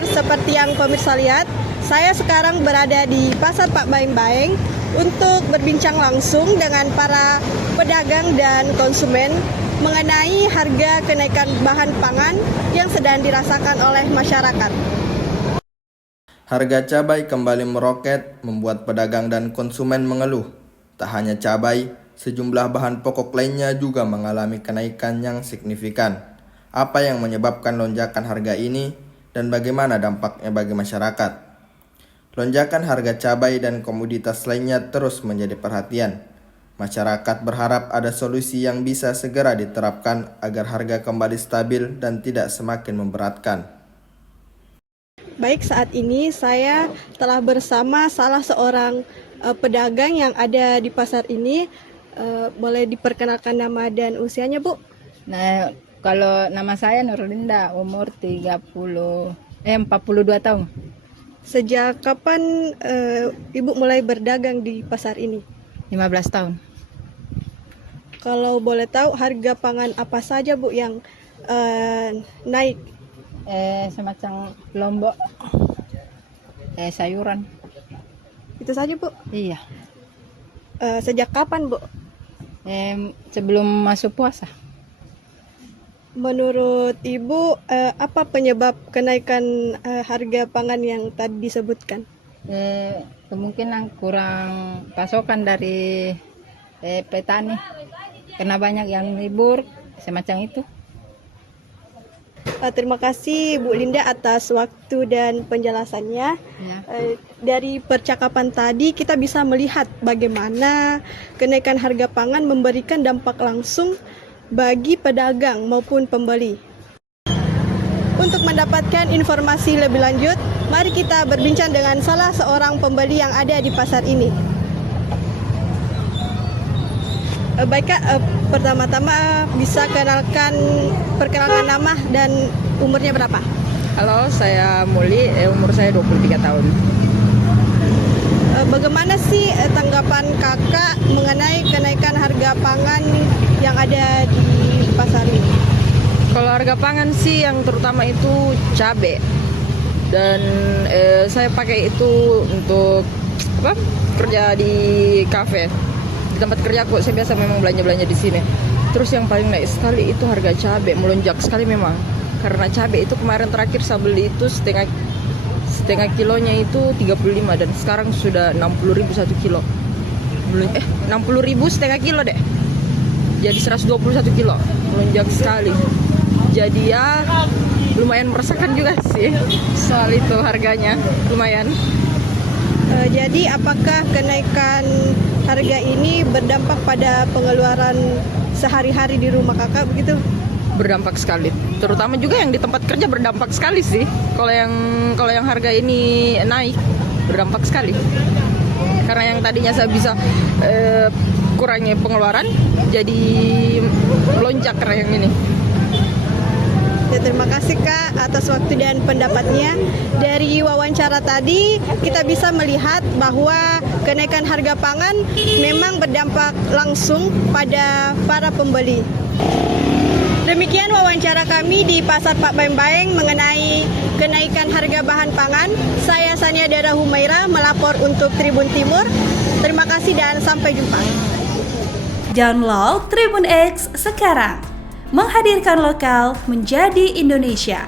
pendengar, seperti yang pemirsa lihat, saya sekarang berada di Pasar Pak Baeng-Baeng untuk berbincang langsung dengan para pedagang dan konsumen mengenai harga kenaikan bahan pangan yang sedang dirasakan oleh masyarakat. Harga cabai kembali meroket, membuat pedagang dan konsumen mengeluh. Tak hanya cabai, sejumlah bahan pokok lainnya juga mengalami kenaikan yang signifikan. Apa yang menyebabkan lonjakan harga ini dan bagaimana dampaknya bagi masyarakat? Lonjakan harga cabai dan komoditas lainnya terus menjadi perhatian. Masyarakat berharap ada solusi yang bisa segera diterapkan agar harga kembali stabil dan tidak semakin memberatkan. Baik, saat ini saya telah bersama salah seorang pedagang yang ada di pasar ini. Boleh diperkenalkan nama dan usianya, Bu? Nah, kalau nama saya Nurlinda, umur 42 tahun. Sejak kapan Ibu mulai berdagang di pasar ini? 15 tahun. Kalau boleh tahu, harga pangan apa saja, Bu, yang naik? Semacam lombok, sayuran. Itu saja, Bu? Iya. Sejak kapan, Bu? Sebelum masuk puasa. Menurut Ibu, apa penyebab kenaikan harga pangan yang tadi disebutkan? Kemungkinan kurang pasokan dari petani, karena banyak yang libur, semacam itu. Terima kasih Bu Linda atas waktu dan penjelasannya. Ya. Dari percakapan tadi kita bisa melihat bagaimana kenaikan harga pangan memberikan dampak langsung bagi pedagang maupun pembeli. Untuk mendapatkan informasi lebih lanjut, mari kita berbincang dengan salah seorang pembeli yang ada di pasar ini. Baik Kak, pertama-tama bisa perkenalkan nama dan umurnya berapa? Halo, saya Muli, umur saya 23 tahun. Bagaimana sih tanggapan Kakak mengenai kenaikan harga pangan yang ada di pasar ini? Kalau harga pangan sih yang terutama itu cabai, dan saya pakai itu untuk kerja di kafe, di tempat kerja kok. Saya biasa memang belanja di sini. Terus yang paling naik sekali itu harga cabai, melonjak sekali memang. Karena cabai itu kemarin terakhir saya beli itu setengah kilonya itu 35, dan sekarang sudah 60.000 1 kilo. 60.000 setengah kilo deh. Jadi 121 kilo, melonjak sekali. Jadi ya lumayan meresahkan juga sih soal itu, harganya lumayan. Jadi apakah kenaikan harga ini berdampak pada pengeluaran sehari-hari di rumah Kakak begitu? Berdampak sekali, terutama juga yang di tempat kerja berdampak sekali sih. Kalau yang harga ini naik, berdampak sekali. Karena yang tadinya saya bisa kurangi pengeluaran, jadi melonjak karena yang ini. Ya, terima kasih Kak atas waktu dan pendapatnya. Dari wawancara tadi kita bisa melihat bahwa kenaikan harga pangan memang berdampak langsung pada para pembeli. Demikian wawancara kami di Pasar Pak Baeng-Baeng mengenai kenaikan harga bahan pangan. Saya Sania Dara Humaira melapor untuk Tribun Timur. Terima kasih dan sampai jumpa. Download Tribun X sekarang. Menghadirkan lokal menjadi Indonesia.